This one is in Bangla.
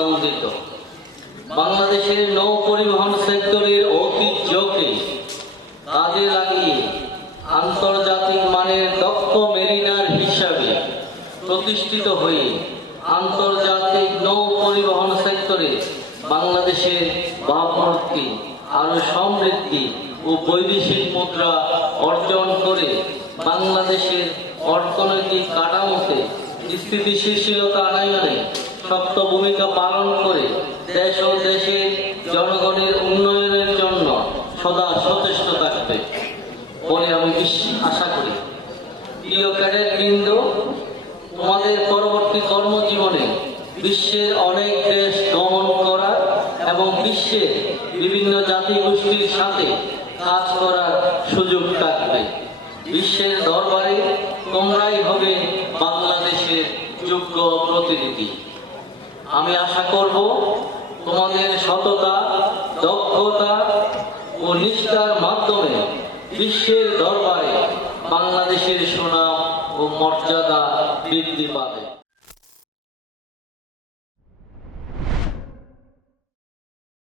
আনন্দিত। বাংলাদেশের নৌ পরিবহন সেক্টরের ঐতিহ্যকে কাজে লাগিয়ে আন্তর্জাতিক মানের দক্ষ মেরিনার হিসাবে প্রতিষ্ঠিত হয়ে আন্তর্জাতিক নৌ পরিবহন সেক্টরে বাংলাদেশের ভাবমূর্তি আরো সমৃদ্ধি ও বৈদেশিক মুদ্রা অর্জন করে বাংলাদেশের অর্থনৈতিক কাঠামোতে স্থিতিশীলতা আনয়নে শক্ত ভূমিকা পালন করে দেশ ও দেশের জনগণের উন্নয়নের জন্য সদা সচেষ্ট থাকবে বলে আমি আশা করি। প্রিয় ক্যাডেটবৃন্দ, তোমাদের পরবর্তী কর্মজীবনে বিশ্বের অনেক দেশ গমন করার এবং বিশ্বের বিভিন্ন জাতিগোষ্ঠীর সাথে কাজ করার সুযোগ থাকবে। বিশ্বের দরবারে তোমরাই হবে বাংলাদেশের যোগ্য প্রতিনিধি। আমি আশা করব তোমাদের সততা, দক্ষতা ও নিষ্ঠার মাধ্যমে বিশ্বের দরবারে বাংলাদেশের সুনাম ও মর্যাদা বৃদ্ধি পাবে।